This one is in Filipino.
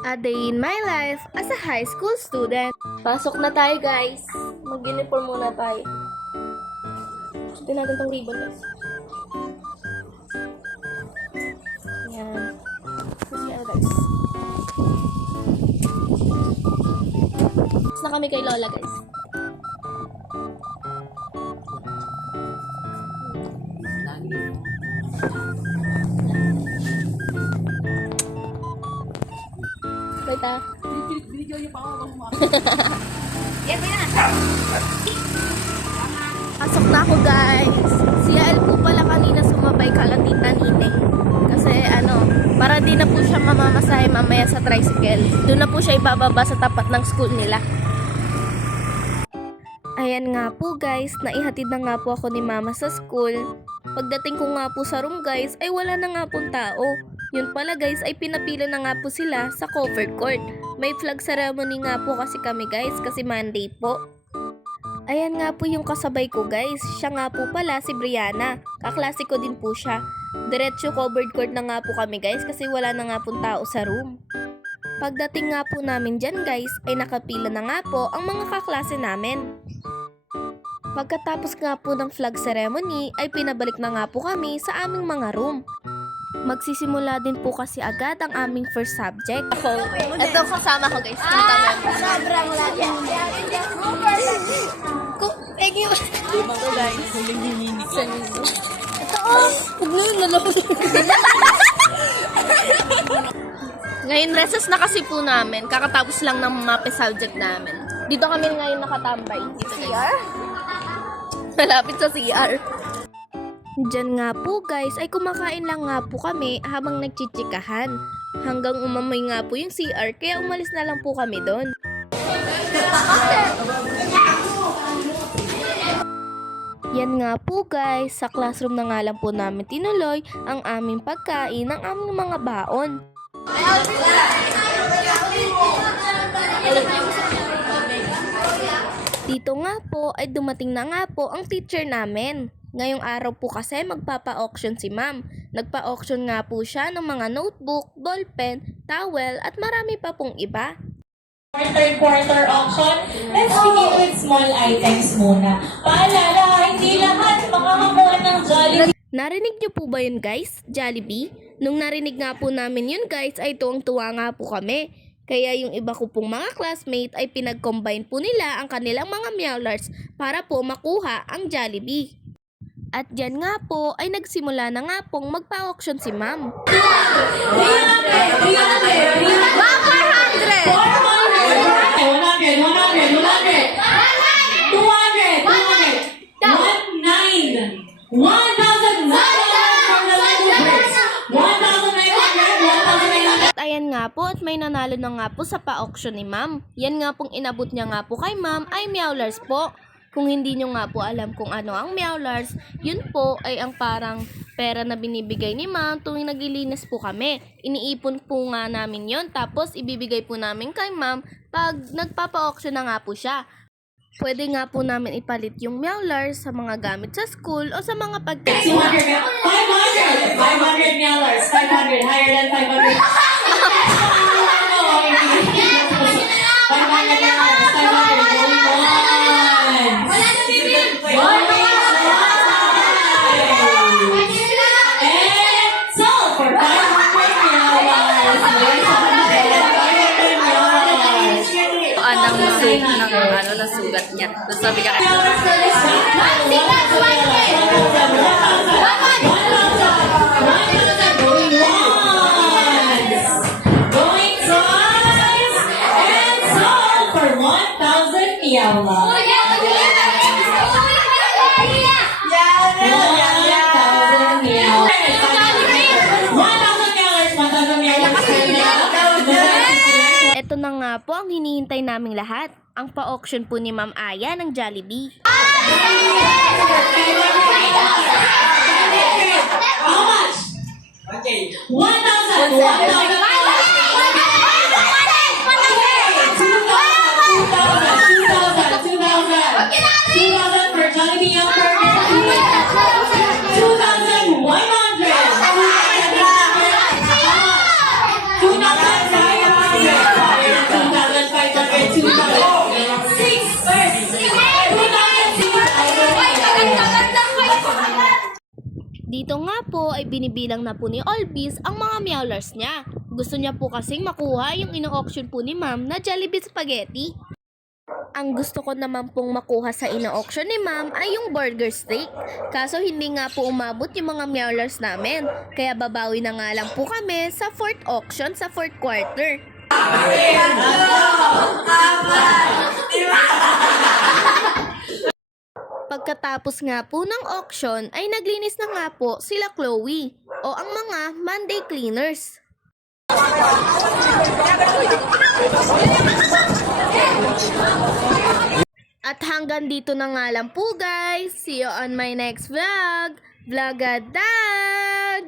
A day in my life as a high school student. Pasok na tayo, guys. Mag-uniform muna tayo. Sutin natin tong ribbon, guys. Ayan. Tapos yan, guys. Tapos na kami kay Lola, guys. Wait ah. Video niyo pa ako mga. Pasok na ako, guys. Si Yael po pala kanina sumabay kala Tita Nineng. Kasi para di na po siya mamamasahe mamaya sa tricycle. Doon na po siya ibababa sa tapat ng school nila. Ayan nga po, guys, naihatid na nga po ako ni Mama sa school. Pagdating ko nga po sa room, guys, ay wala na nga pong tao. Yun pala, guys, ay pinapila na nga po sila sa covered court. May flag ceremony nga po kasi kami, guys, kasi Monday po. Ayan nga po yung kasabay ko, guys. Siya nga po pala si Brianna. Kaklase ko din po siya. Diretso covered court na nga po kami, guys, kasi wala na nga pong tao sa room. Pagdating nga po namin dyan, guys, ay nakapila na nga po ang mga kaklase namin. Pagkatapos nga po ng flag ceremony, ay pinabalik na nga po kami sa aming mga room. Magsisimula din po kasi agad ang aming first subject. Ito kasama ko, guys. Sobrang laki. Ito, guys. Ito, Ngayon, recess na kasi po namin. Kakatapos lang ng MAPE subject namin. Dito kami ngayon nakatambay. Dito, CR? Malapit sa CR. Diyan nga po, guys, ay kumakain lang nga po kami habang nagchichikahan. Hanggang umamoy nga po yung CR, kaya umalis na lang po kami doon. Yan nga po, guys, sa classroom na nga lang po namin tinuloy ang aming pagkain ng aming mga baon. Dito nga po ay dumating na nga po ang teacher namin. Ngayong araw po kasi magpapa-auction si ma'am. Nagpa-auction nga po siya ng mga notebook, ballpen, towel at marami pa pong iba. Quarter auction, let's begin with small items muna. Paalala, hindi lahat makakakuha ng Jollibee. Narinig niyo po ba yun, guys? Jollibee? Nung narinig nga po namin yun, guys, ay tuwang-tuwa nga po kami. Kaya yung iba ko pong mga classmate ay pinag-combine po nila ang kanilang mga Meowlars para po makuha ang Jollibee. At dyan nga po ay nagsimula na nga pong magpa-auction si ma'am. 1,900 ayan nga po at may nanalo na nga po sa pa-auction ni ma'am. Yan nga pong inabot niya nga po kay ma'am ay Meowlars po. Kung hindi nyo nga po alam kung ano ang Meowlars, yun po ay ang parang pera na binibigay ni ma'am tuwing naglilinis po kami. Iniipon po nga namin yon tapos ibibigay po namin kay ma'am pag nagpapa-auction na nga po siya. Pwede nga po namin ipalit yung Meowlars sa mga gamit sa school o sa mga pagkain. 500 Meowlars, 500, higher than 500. 500 Meowlars, 500, ng sugat niya. Tapos sabi niya, going twice and sold for 1,000 Meowlars. Ito na nga po ang hinihintay naming lahat. Ang pa-auction po ni Ma'am Aya ng Jollibee. How much? Okay. 1,000. 2,000 for Jollibee Hamburger. 2,100. 2,500. po ay binibilang na po ni Olbis ang mga meowlers niya. Gusto niya po kasing makuha yung ino-auction po ni ma'am na Jollibee Spaghetti. Ang gusto ko naman pong makuha sa ino-auction ni ma'am ay yung burger steak. Kaso hindi nga po umabot yung mga meowlers namin. Kaya babawi na nga lang po kami sa fourth auction sa fourth quarter. Pagkatapos nga po ng auction ay naglinis na nga po sila Chloe o ang mga Monday cleaners. At hanggang dito na nga lang po guys. See you on my next vlog. Vlogadag!